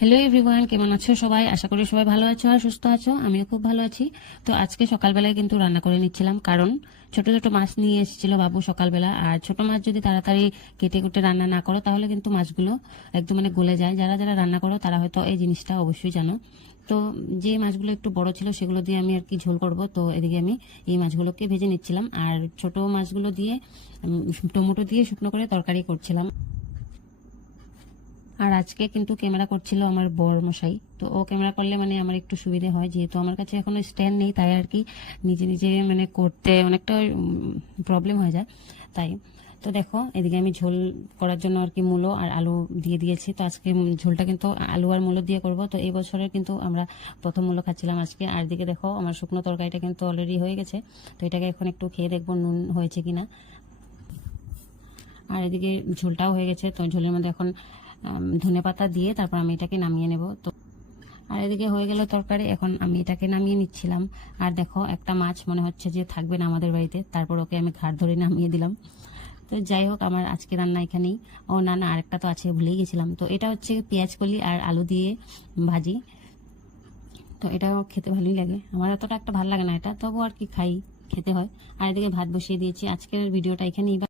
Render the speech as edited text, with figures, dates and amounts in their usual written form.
Hello everyone, কেমন আছো সবাই? আশা করি সবাই ভালো আছো আর সুস্থ আছো। আমিও খুব ভালো আছি। তো আজকে সকালবেলায় কিন্তু রান্না করে নিচ্ছিলাম, কারণ ছোট ছোট মাছ নিয়ে এসেছিল বাবু সকালবেলা। আর ছোট মাছ যদি তাড়াতাড়ি কেটে কুটে রান্না না করো তাহলে কিন্তু মাছগুলো একদম গলে যায়। যারা যারা রান্না করো তারা হয়তো এই জিনিসটা অবশ্যই জানো। তো যে মাছগুলো একটু বড় ছিল সেগুলো দিয়ে আমি আর কি ঝোল করব। তো এদিকে আমি এই মাছগুলোকে ভেজে নিচ্ছিলাম, আর ছোট মাছগুলো দিয়ে টমেটো দিয়ে শুকনো করে তরকারি করছিলাম। আর আজকে কিন্তু ক্যামেরা করছিল আমার বর মশাই। তো ও ক্যামেরা করলে আমার একটু সুবিধে হয়, যেহেতু আমার কাছে এখনো স্ট্যান্ড নেই, তাই আর কি নিজে নিজে করতে অনেকটা প্রবলেম হয়ে যায়। তাই তো দেখো, এদিকে আমি ঝোল করার জন্য আর কি মূলো আর আলু দিয়ে দিয়েছি। তো আজকে ঝোলটা কিন্তু আলু আর মূলো দিয়ে করব। তো এই বছরের কিন্তু আমরা প্রথম মূলো খাচ্ছিলাম আজকে। আর দিকে দেখো, আমার শুকনো তরকারিটা কিন্তু অলরেডি হয়ে গেছে। তো এটাকে এখন একটু খেয়ে দেখবো নুন হয়েছে কিনা। আর এদিকে ঝোলটাও হয়ে গেছে। তো ঝোলের মধ্যে এখন ধনেপাতা দিয়ে তারপর আমি এটাকে নামিয়ে নেব। তো আর এদিকে হয়ে গেল তরকারি, এখন আমি এটাকে নামিয়ে নিচ্ছিলাম। আর দেখো, একটা মাছ মনে হচ্ছে যে থাকবে না আমাদের বাড়িতে, তারপর ওকে আমি ঘাড় ধরে নামিয়ে দিলাম। তো যাই হোক, আমার আজকে রান্না এখানেই। ও না না, আরেকটা তো আছে, ভুলেই গেছিলাম। তো এটা হচ্ছে পেঁয়াজ কলি আর আলু দিয়ে ভাজি। তো এটাও খেতে ভালোই লাগে। আমার অতটা একটা ভালো লাগে না এটা, তবু আর কি খাই, খেতে হয়। আর এদিকে ভাত বসিয়ে দিয়েছি। আজকের ভিডিওটা এখানেই।